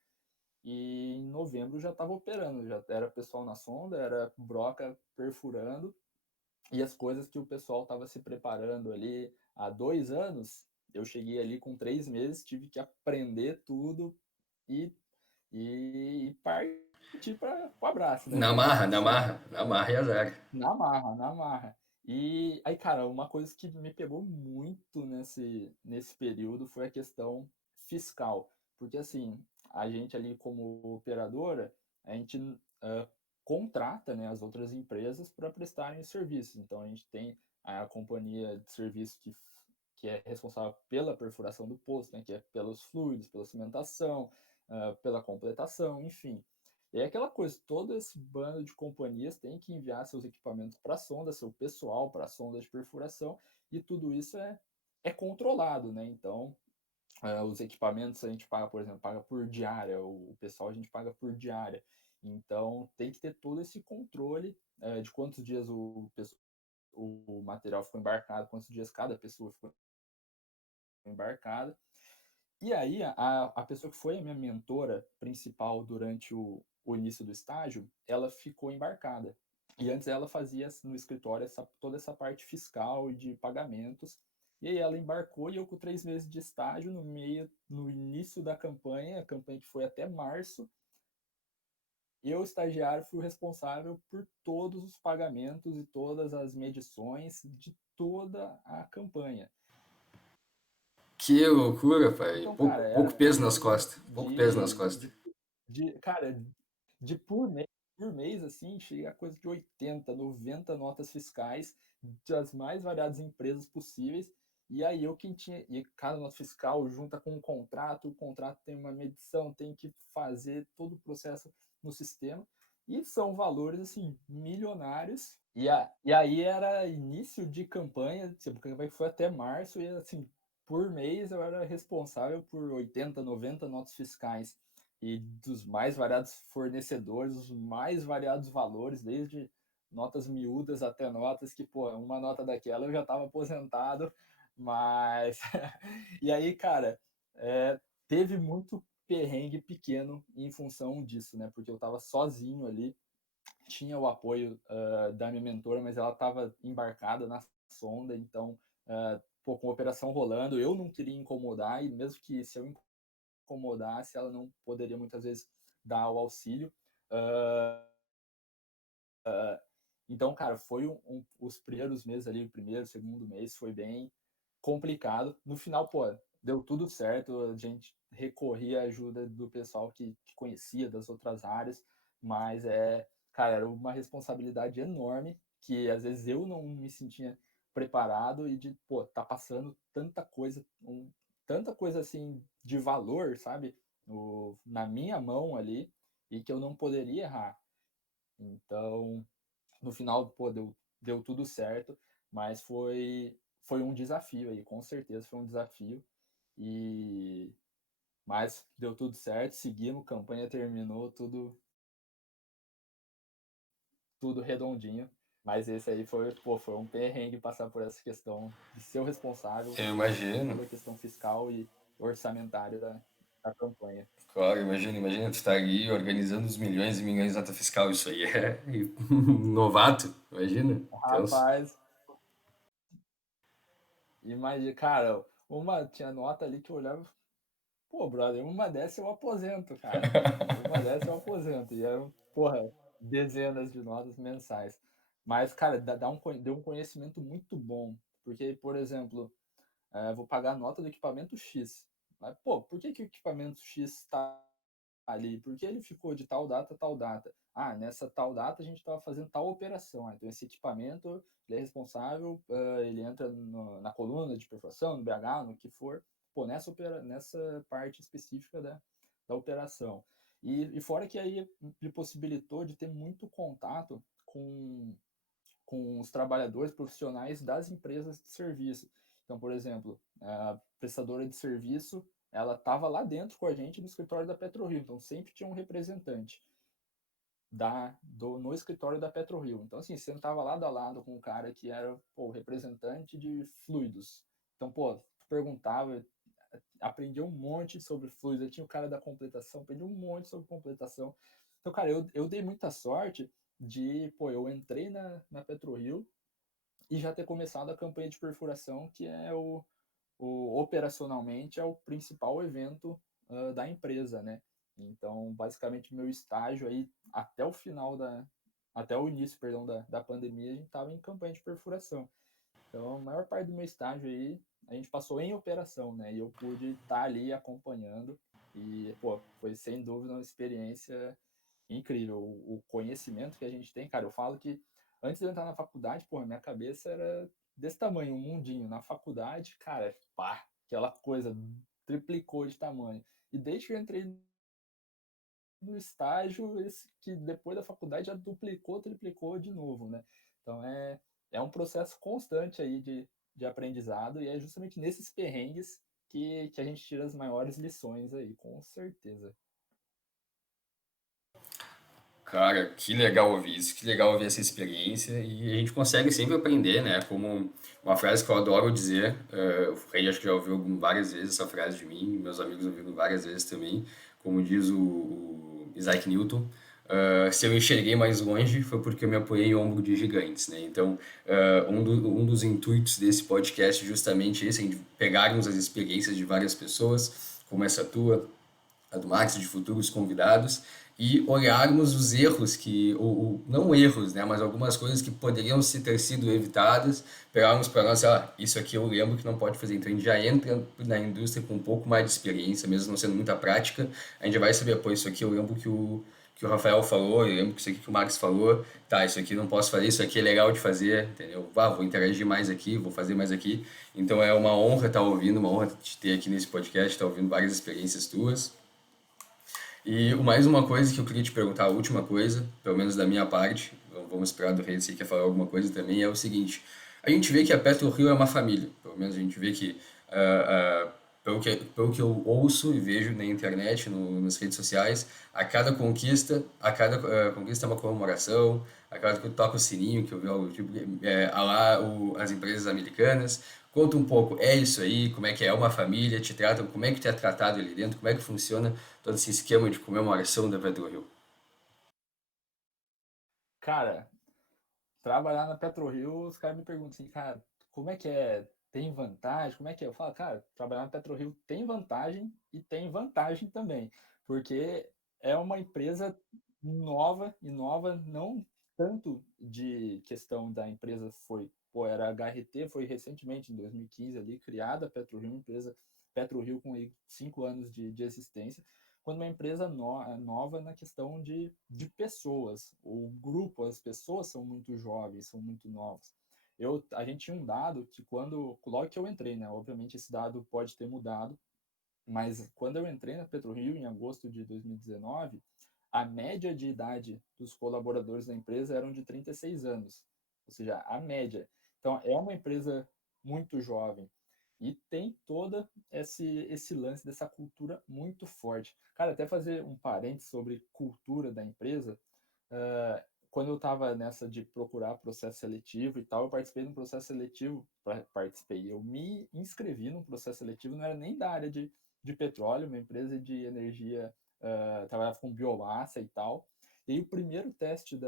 E em novembro já estava operando, já era pessoal na sonda, era broca perfurando, e as coisas que o pessoal estava se preparando ali há 2 anos, eu cheguei ali com 3 meses, tive que aprender tudo e, e partir para o abraço, né? Na Fazer marra, tudo na certo. marra, na marra e azar. Na marra, na marra. E aí, cara, uma coisa que me pegou muito nesse período foi a questão fiscal. Porque, assim, a gente ali como operadora, a gente contrata, né, as outras empresas para prestarem os serviços. Então, a gente tem a companhia de serviço que é responsável pela perfuração do poço, né, que é pelos fluidos, pela cimentação, pela completação, enfim. E é aquela coisa, todo esse bando de companhias tem que enviar seus equipamentos para a sonda, seu pessoal para a sonda de perfuração, e tudo isso é controlado, né? Então, os equipamentos a gente paga, por exemplo, paga por diária, o pessoal a gente paga por diária. Então, tem que ter todo esse controle de quantos dias o material ficou embarcado, quantos dias cada pessoa ficou embarcada. E aí, a pessoa que foi a minha mentora principal durante o início do estágio, ela ficou embarcada. E antes ela fazia no escritório toda essa parte fiscal e de pagamentos. E aí ela embarcou e eu com 3 meses de estágio no início da campanha, a campanha que foi até março, eu, estagiário, fui o responsável por todos os pagamentos e todas as medições de toda a campanha. Que loucura, pai. Então, Pouco, cara, pouco era peso nas coisa costas. Pouco peso nas costas. cara, de por mês, assim, chega a coisa de 80, 90 notas fiscais das mais variadas empresas possíveis. E aí eu quem tinha. E cada nota fiscal junta com um contrato, o contrato tem uma medição, tem que fazer todo o processo no sistema. E são valores, assim, milionários. E aí era início de campanha, tipo, a campanha foi até março, e assim, por mês eu era responsável por 80, 90 notas fiscais e dos mais variados fornecedores, os mais variados valores, desde notas miúdas até notas que, pô, uma nota daquela eu já estava aposentado, mas. E aí, cara, teve muito perrengue pequeno em função disso, né? Porque eu estava sozinho ali, tinha o apoio da minha mentora, mas ela estava embarcada na sonda, então, pô, com a operação rolando, eu não queria incomodar, e mesmo que se eu incomodasse, ela não poderia muitas vezes dar o auxílio. Então, cara, foi os primeiros meses ali, o primeiro, segundo mês, foi bem complicado. No final, pô, deu tudo certo, a gente recorria à ajuda do pessoal que conhecia das outras áreas, mas cara, era uma responsabilidade enorme que às vezes eu não me sentia preparado e de, pô, tá passando tanta coisa assim de valor, sabe? Na minha mão ali e que eu não poderia errar. Então, no final, pô, deu tudo certo, mas foi um desafio aí, com certeza foi um desafio. E mas deu tudo certo, seguimos, campanha terminou, tudo redondinho. Mas esse aí foi um perrengue passar por essa questão de ser o responsável Eu por imagino. toda a questão fiscal e orçamentária da campanha. Claro, imagina tu estar ali organizando os milhões e milhões de nota fiscal. Isso aí é novato, imagina. Tenso. Rapaz, imagina, cara, tinha nota ali que eu olhava. Pô, brother, uma dessa eu aposento, cara. Uma dessa eu aposento. E eram, porra, dezenas de notas mensais. Mas, cara, deu um conhecimento muito bom. Porque, por exemplo, vou pagar a nota do equipamento X. Mas, pô, por que o equipamento X está ali? Porque ele ficou de tal data a tal data. Ah, nessa tal data a gente estava fazendo tal operação. Então, esse equipamento ele é responsável, ele entra na coluna de perfuração, no BH, no que for, pô, nessa parte específica da operação. E fora que aí me possibilitou de ter muito contato com os trabalhadores profissionais das empresas de serviço. Então, por exemplo, a prestadora de serviço, ela estava lá dentro com a gente no escritório da PetroRio, então sempre tinha um representante no escritório da PetroRio. Então, assim, sentava lado a lado com o cara que era o representante de fluidos. Então, pô, perguntava, aprendia um monte sobre fluidos. Eu tinha o cara da completação, aprendi um monte sobre completação. Então, cara, eu dei muita sorte pô, eu entrei na PetroRio e já ter começado a campanha de perfuração, que é operacionalmente é o principal evento da empresa, né? Então, basicamente, meu estágio aí até o início, perdão, da pandemia, a gente estava em campanha de perfuração. Então, a maior parte do meu estágio aí a gente passou em operação, né? E eu pude estar ali acompanhando e, pô, foi sem dúvida uma experiência incrível. O conhecimento que a gente tem, cara, eu falo que antes de eu entrar na faculdade, pô, minha cabeça era desse tamanho, um mundinho. Na faculdade, cara, pá, aquela coisa triplicou de tamanho. E desde que eu entrei no estágio, esse que depois da faculdade já duplicou, triplicou de novo, né? Então é um processo constante aí de aprendizado e é justamente nesses perrengues que a gente tira as maiores lições aí, com certeza. Cara, que legal ouvir isso, que legal ouvir essa experiência e a gente consegue sempre aprender, né? Como uma frase que eu adoro dizer, o Frei acho que já ouviu várias vezes essa frase de mim, meus amigos ouviram várias vezes também, como diz o Isaac Newton, se eu enxerguei mais longe foi porque eu me apoiei em ombro de gigantes, né? Então, um dos intuitos desse podcast é justamente esse, a gente pegarmos as experiências de várias pessoas, como essa tua, a do Max, de futuros convidados, e olharmos os erros que, ou não erros, né, mas algumas coisas que poderiam ter sido evitadas, pegarmos para nós, isso aqui eu lembro que não pode fazer. Então a gente já entra na indústria com um pouco mais de experiência, mesmo não sendo muita prática, a gente já vai saber, pô, isso aqui eu lembro que o Rafael falou, eu lembro que isso aqui que o Max falou, tá, isso aqui não posso fazer, isso aqui é legal de fazer, entendeu? Vou interagir mais aqui, vou fazer mais aqui. Então é uma honra estar ouvindo, uma honra te ter aqui nesse podcast, estar ouvindo várias experiências tuas. E mais uma coisa que eu queria te perguntar, a última coisa, pelo menos da minha parte, vamos esperar do Rei se ele quer falar alguma coisa também, é o seguinte: a gente vê que a PetroRio é uma família, pelo menos a gente vê que, pelo que eu ouço e vejo na internet, nas redes sociais, a cada conquista é uma comemoração, a cada que toca o sininho, que eu vi algo tipo, as empresas americanas. Conta um pouco, é isso aí, como é que é uma família, te tratam, como é que te é tratado ali dentro, como é que funciona todo esse esquema de comemoração da PetroRio. Cara, trabalhar na PetroRio, os caras me perguntam assim, cara, como é que é? Tem vantagem? Como é que é? Eu falo, cara, trabalhar na PetroRio tem vantagem e tem vantagem também, porque é uma empresa nova e nova não tanto de questão da empresa foi, pô, era HRT, foi recentemente, em 2015 ali, criada a PetroRio, uma empresa PetroRio com 5 anos de existência, quando uma empresa nova na questão de pessoas. O grupo, as pessoas são muito jovens, são muito novos. A gente tinha um dado que logo que eu entrei, né? Obviamente esse dado pode ter mudado, mas quando eu entrei na PetroRio em agosto de 2019, a média de idade dos colaboradores da empresa eram de 36 anos, ou seja, a média. Então é uma empresa muito jovem e tem toda esse lance dessa cultura muito forte. Cara, até fazer um parênteses sobre cultura da empresa, quando eu estava nessa de procurar processo seletivo e tal, eu participei de um processo seletivo, eu me inscrevi num processo seletivo, não era nem da área de petróleo, uma empresa de energia, trabalhava com biomassa e tal, e aí o primeiro teste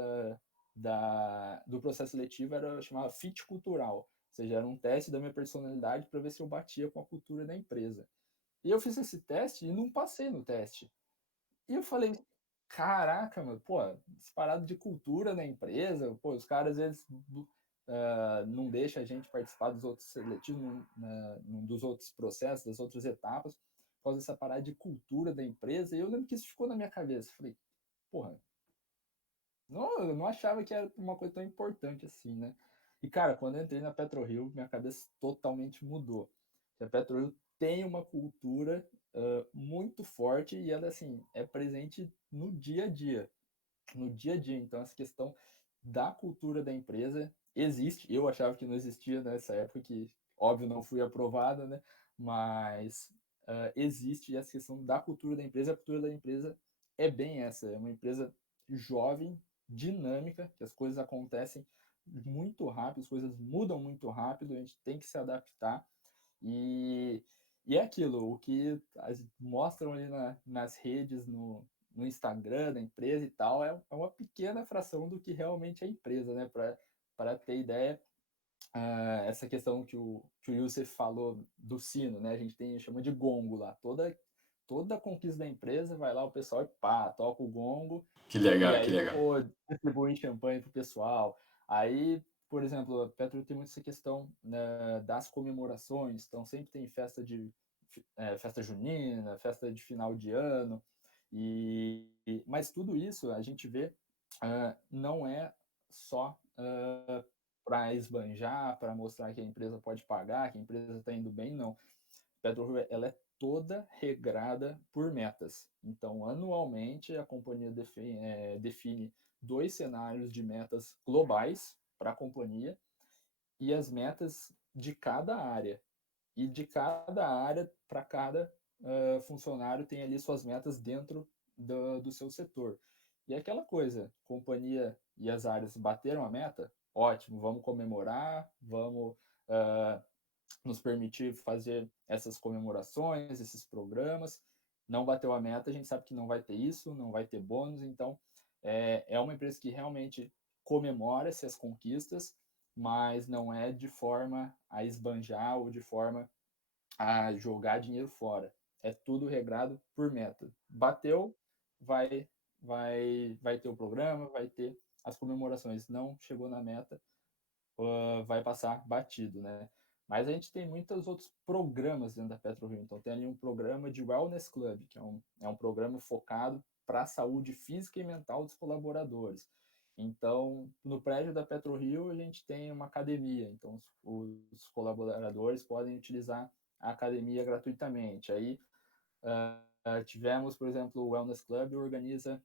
do processo seletivo era chamado fit cultural, ou seja, era um teste da minha personalidade para ver se eu batia com a cultura da empresa. E eu fiz esse teste e não passei no teste. E eu falei, caraca, mano, pô, esse parado de cultura na empresa, pô, os caras às vezes não deixam a gente participar dos outros seletivos, dos outros processos, das outras etapas, por causa dessa parada de cultura da empresa. E eu lembro que isso ficou na minha cabeça. Falei, porra, não, eu não achava que era uma coisa tão importante assim, né? E, cara, quando eu entrei na PetroRio, minha cabeça totalmente mudou. A PetroRio tem uma cultura muito forte e ela, assim, é presente no dia a dia. No dia a dia. Então, essa questão da cultura da empresa existe. Eu achava que não existia nessa época, que, óbvio, não fui aprovada, né? Mas existe essa questão da cultura da empresa. A cultura da empresa é bem essa. É uma empresa jovem, dinâmica, que as coisas acontecem muito rápido, as coisas mudam muito rápido, a gente tem que se adaptar. E, e é aquilo, o que mostram ali nas redes, no Instagram da empresa e tal, é uma pequena fração do que realmente é a empresa, né? Para ter ideia, essa questão que o Youssef falou do sino, né? A gente chama de gongo lá. Toda a conquista da empresa vai lá o pessoal e pá, toca o gongo Que e legal, que aí, legal. pô, distribui champanhe pro pessoal. Aí, por exemplo, a Petro tem muito essa questão, né, das comemorações, então sempre tem festa junina, festa de final de ano, mas tudo isso a gente vê, não é só para esbanjar, para mostrar que a empresa pode pagar, que a empresa está indo bem, não. PetroRio ela é toda regrada por metas. Então, anualmente, a companhia define 2 cenários de metas globais para a companhia e as metas de cada área. E de cada área, para cada funcionário, tem ali suas metas dentro do seu setor. E é aquela coisa, companhia e as áreas bateram a meta, ótimo, vamos comemorar, vamos uh, nos permitir fazer essas comemorações, esses programas. Não bateu a meta, a gente sabe que não vai ter isso, não vai ter bônus, então é uma empresa que realmente comemora essas conquistas, mas não é de forma a esbanjar ou de forma a jogar dinheiro fora. É tudo regrado por meta. Bateu, vai ter o programa, vai ter as comemorações. Não chegou na meta, vai passar batido, né? Mas a gente tem muitos outros programas dentro da PetroRio. Então, tem ali um programa de Wellness Club, que é um programa focado para a saúde física e mental dos colaboradores. Então, no prédio da PetroRio, a gente tem uma academia. Então, os colaboradores podem utilizar a academia gratuitamente. Aí, tivemos, por exemplo, o Wellness Club organiza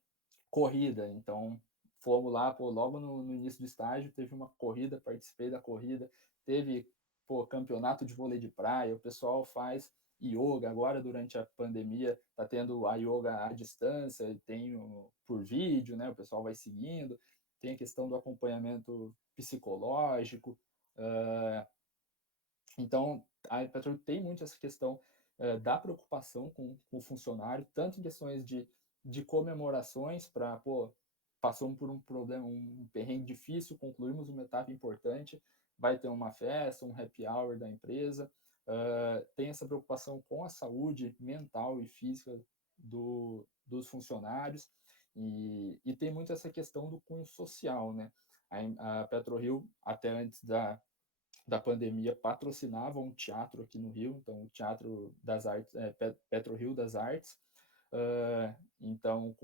corrida. Então, fomos lá, pô, logo no início do estágio, teve uma corrida, participei da corrida, teve, pô, campeonato de vôlei de praia, o pessoal faz yoga, agora durante a pandemia tá tendo a yoga à distância, tem por vídeo, né, o pessoal vai seguindo, tem a questão do acompanhamento psicológico, então a Petro tem muito essa questão da preocupação com o funcionário, tanto em questões de comemorações para, pô, passamos por um problema, um perrengue difícil, concluímos uma etapa importante, vai ter uma festa, um happy hour da empresa, tem essa preocupação com a saúde mental e física dos funcionários, e tem muito essa questão do cunho social, né? A PetroRio, até antes da pandemia, patrocinava um teatro aqui no Rio, então o Teatro das Artes, PetroRio das Artes, então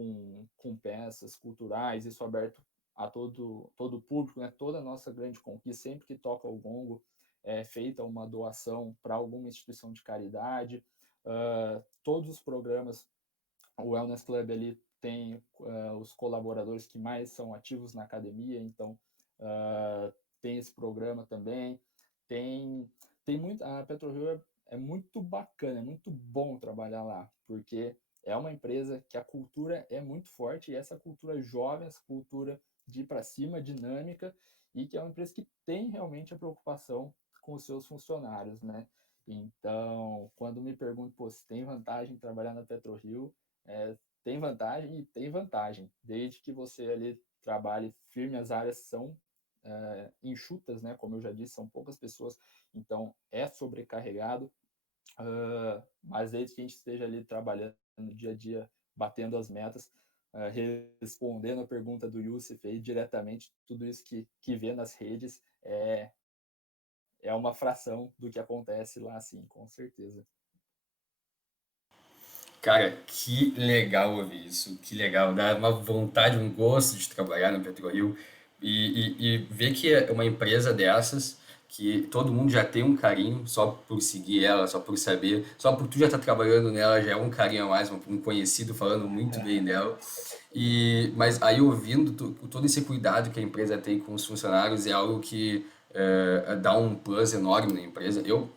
com peças culturais, isso aberto a todo o público, né? Toda a nossa grande conquista, sempre que toca o gongo, é feita uma doação para alguma instituição de caridade, todos os programas, o Wellness Club ali tem os colaboradores que mais são ativos na academia, então tem esse programa também, tem, tem muito, a PetroRio é muito bacana, é muito bom trabalhar lá, porque é uma empresa que a cultura é muito forte, e essa cultura jovem, essa cultura de ir para cima, dinâmica, e que é uma empresa que tem realmente a preocupação com os seus funcionários, né? Então, quando me perguntam, pô, se tem vantagem trabalhar na PetroRio, tem vantagem e tem vantagem, desde que você ali trabalhe firme, as áreas são enxutas, né? Como eu já disse, são poucas pessoas, então é sobrecarregado, mas desde que a gente esteja ali trabalhando no dia a dia, batendo as metas, respondendo a pergunta do Youssef aí diretamente, tudo isso que vê nas redes é uma fração do que acontece lá, sim, com certeza. Cara, que legal ouvir isso, que legal, dá uma vontade, um gosto de trabalhar no PetroRio e ver que é uma empresa dessas, que todo mundo já tem um carinho só por seguir ela, só por saber, só por tu já estar trabalhando nela já é um carinho a mais, um conhecido falando muito bem dela. Mas aí ouvindo todo esse cuidado que a empresa tem com os funcionários é algo que dá um plus enorme na empresa. Eu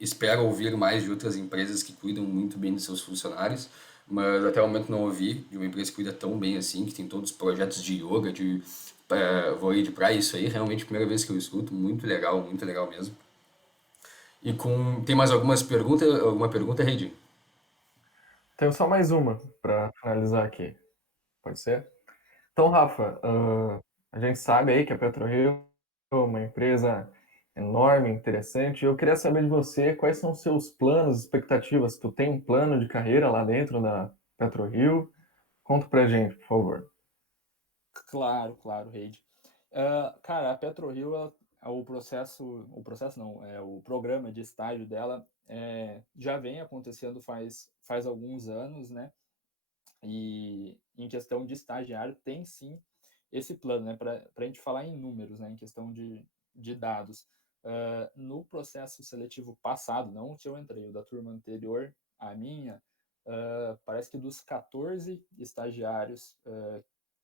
espero ouvir mais de outras empresas que cuidam muito bem dos seus funcionários, mas até o momento não ouvi de uma empresa que cuida tão bem assim, que tem todos os projetos de yoga, de vôlei de praia, isso aí realmente é a primeira vez que eu escuto, muito legal mesmo. Tem mais alguma pergunta, Reid? Tenho só mais uma para finalizar aqui. Pode ser? Então, Rafa, a gente sabe aí que a PetroRio é uma empresa enorme, interessante. Eu queria saber de você quais são os seus planos, expectativas. Tu tem um plano de carreira lá dentro da PetroRio? Conta pra gente, por favor. Claro, Reid. Cara, a PetroRio, o processo não, o programa de estágio dela já vem acontecendo faz alguns anos, né? E em questão de estagiário, tem sim esse plano, né? Para a gente falar em números, né? Em questão de dados. No processo seletivo passado, não o que eu entrei, o da turma anterior à minha, parece que dos 14 estagiários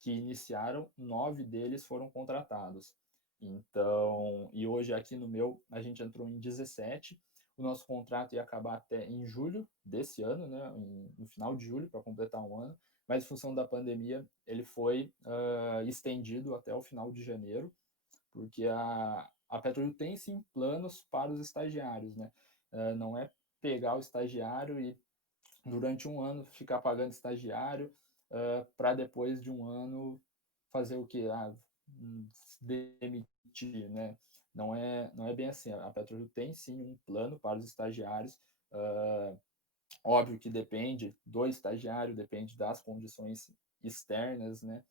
que iniciaram, 9 deles foram contratados. Então, e hoje aqui no meu, a gente entrou em 17. o nosso contrato ia acabar até em julho desse ano, né, no final de julho, para completar um ano, mas em função da pandemia ele foi estendido até o final de janeiro, porque a PetroRio tem sim planos para os estagiários, né? Não é pegar o estagiário e durante um ano ficar pagando estagiário para depois de um ano fazer o que? Demitir, né? Não é bem assim. A PetroRio tem sim um plano para os estagiários. Óbvio que depende do estagiário, depende das condições externas, né?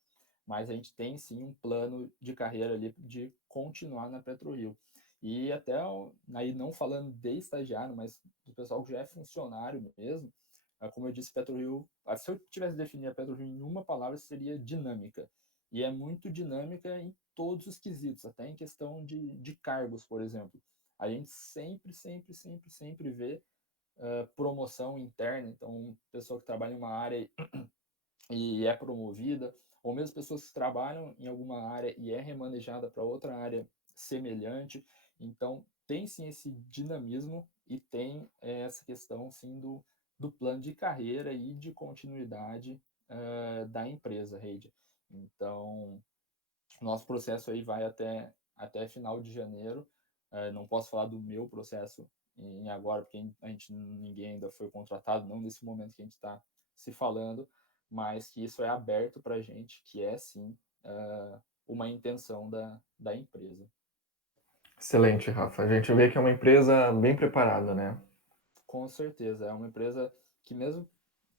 Mas a gente tem sim um plano de carreira ali de continuar na PetroRio. E até aí não falando de estagiário, mas do pessoal que já é funcionário mesmo, como eu disse, PetroRio, se eu tivesse definido a PetroRio em uma palavra, seria dinâmica. E é muito dinâmica em todos os quesitos, até em questão de cargos, por exemplo. A gente sempre vê promoção interna, então pessoa que trabalha em uma área e é promovida, ou mesmo pessoas que trabalham em alguma área e é remanejada para outra área semelhante. Então, tem sim esse dinamismo e tem essa questão sim do plano de carreira e de continuidade da empresa, Reide. Então, nosso processo aí vai até final de janeiro. Não posso falar do meu processo em agora, porque ninguém ainda foi contratado, não nesse momento que a gente está se falando, mas que isso é aberto para a gente, que é sim uma intenção da empresa. Excelente, Rafa. A gente vê que é uma empresa bem preparada, né? Com certeza, é uma empresa que mesmo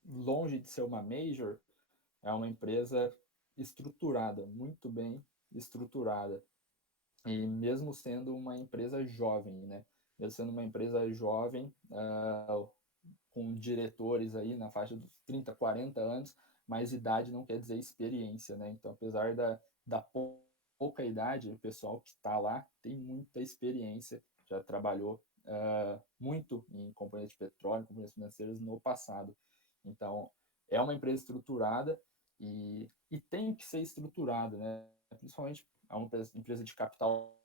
longe de ser uma major, é uma empresa estruturada, muito bem estruturada. E mesmo sendo uma empresa jovem, né? Mesmo sendo uma empresa jovem, com diretores aí na faixa dos 30, 40 anos, mas idade não quer dizer experiência, né? Então, apesar da pouca idade, o pessoal que está lá tem muita experiência, já trabalhou muito em companhias de petróleo, em companhias financeiras no passado. Então, é uma empresa estruturada e tem que ser estruturada, né? Principalmente é uma empresa de capital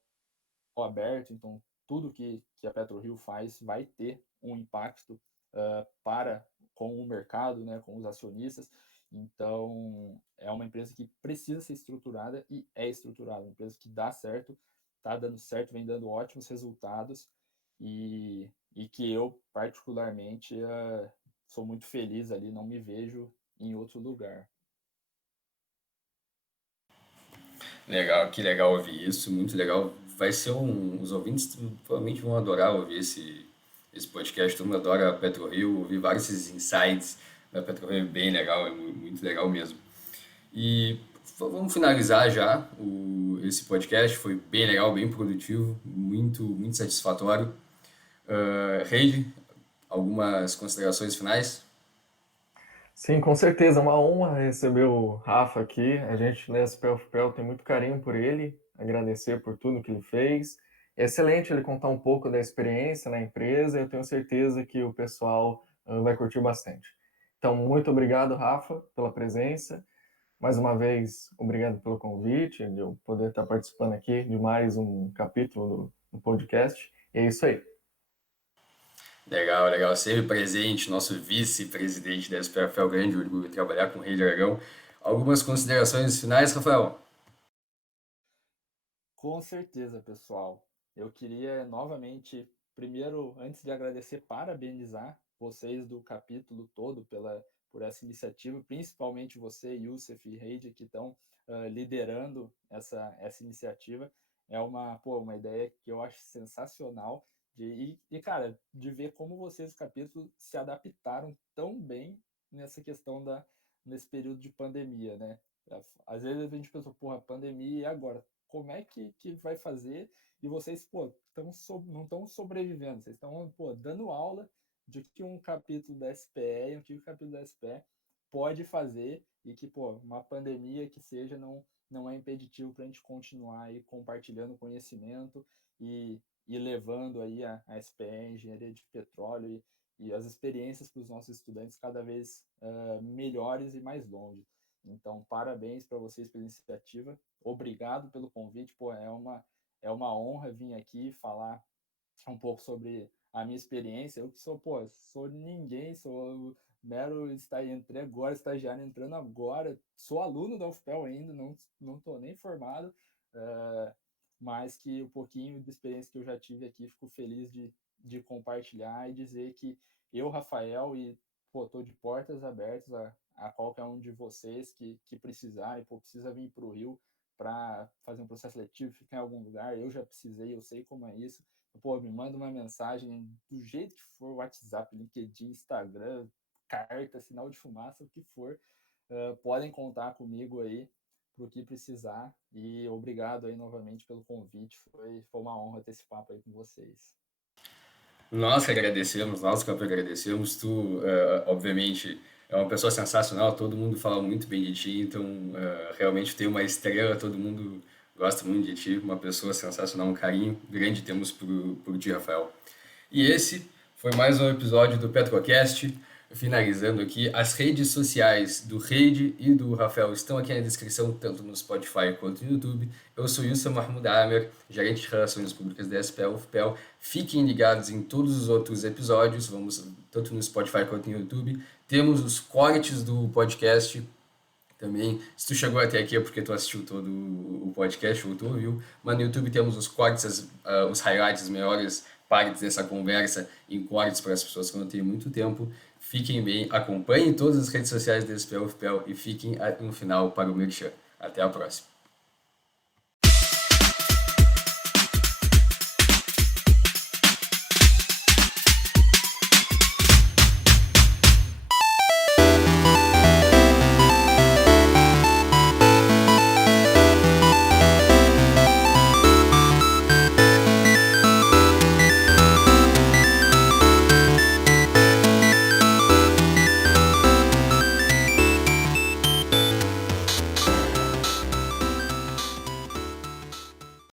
aberto, então tudo que a PetroRio faz vai ter um impacto para com o mercado, né, com os acionistas. Então, é uma empresa que precisa ser estruturada e é estruturada, uma empresa que dá certo, está dando certo, vem dando ótimos resultados e que eu, particularmente, sou muito feliz ali, não me vejo em outro lugar. Legal, que legal ouvir isso, muito legal. Vai ser os ouvintes provavelmente vão adorar ouvir esse podcast. Todo mundo adora a PetroRio, ouvir vários esses insights da PetroRio é bem legal, é muito legal mesmo. E vamos finalizar já esse podcast, foi bem legal, bem produtivo, muito satisfatório. Reide, algumas considerações finais? Sim, com certeza. É uma honra receber o Rafa aqui. A gente, na SPL FPL, tem muito carinho por ele, agradecer por tudo que ele fez. É excelente ele contar um pouco da experiência na empresa. Eu tenho certeza que o pessoal vai curtir bastante. Então, muito obrigado, Rafa, pela presença. Mais uma vez, obrigado pelo convite, de eu poder estar participando aqui de mais um capítulo do podcast. E é isso aí. Legal, legal. Sempre presente, nosso vice-presidente da SPFL, grande orgulho trabalhar com o Rei de Aragão. Algumas considerações finais, Rafael? Com certeza, pessoal. Eu queria novamente, primeiro, antes de agradecer, parabenizar vocês do capítulo todo por essa iniciativa, principalmente você, Youssef e Reide, que estão liderando essa iniciativa. É uma ideia que eu acho sensacional cara, de ver como vocês, capítulo, se adaptaram tão bem nessa questão nesse período de pandemia, né? Às vezes a gente pensa, porra, pandemia e agora? Como é que vai fazer? E vocês, pô, não estão sobrevivendo, vocês estão, pô, dando aula de que um capítulo da SPE, o que o capítulo da SPE pode fazer e que, pô, uma pandemia que seja não é impeditivo para a gente continuar aí compartilhando conhecimento e levando aí a SPE, a engenharia de petróleo e as experiências para os nossos estudantes cada vez melhores e mais longe. Então, parabéns para vocês pela iniciativa. Obrigado pelo convite. Pô, é uma honra vir aqui falar um pouco sobre a minha experiência. Eu que sou, pô, sou ninguém, sou mero entrei agora, estagiário entrando agora, sou aluno da UFPEL ainda, não tô nem formado, mas que o pouquinho de experiência que eu já tive aqui, fico feliz de compartilhar e dizer que eu, Rafael, e pô, tô de portas abertas a qualquer um de vocês que precisarem, pô, precisa vir para o Rio para fazer um processo seletivo, ficar em algum lugar, eu já precisei, eu sei como é isso. Pô, me manda uma mensagem do jeito que for, WhatsApp, LinkedIn, Instagram, carta, sinal de fumaça, o que for. Podem contar comigo aí para o que precisar. E obrigado aí novamente pelo convite. Foi uma honra ter esse papo aí com vocês. Nós que agradecemos, nós que agradecemos. Tu, obviamente, é uma pessoa sensacional, todo mundo fala muito bem de ti, então realmente tem uma estrela, todo mundo gosta muito de ti, uma pessoa sensacional, um carinho grande temos por ti, Rafael. E esse foi mais um episódio do Petrocast. Finalizando aqui, as redes sociais do Rede e do Rafael estão aqui na descrição, tanto no Spotify quanto no YouTube. Eu sou Yusuf Mahmoud Amer, gerente de Relações Públicas da SPEL UFPEL. Fiquem ligados em todos os outros episódios, vamos tanto no Spotify quanto no YouTube. Temos os cortes do podcast também. Se tu chegou até aqui é porque tu assistiu todo o podcast ou tu ouviu, mas no YouTube temos os cortes, os highlights, as melhores partes dessa conversa em cortes para as pessoas que não têm muito tempo. Fiquem bem, acompanhem todas as redes sociais da SPEL UFPEL e fiquem no final para o Merchan. Até a próxima.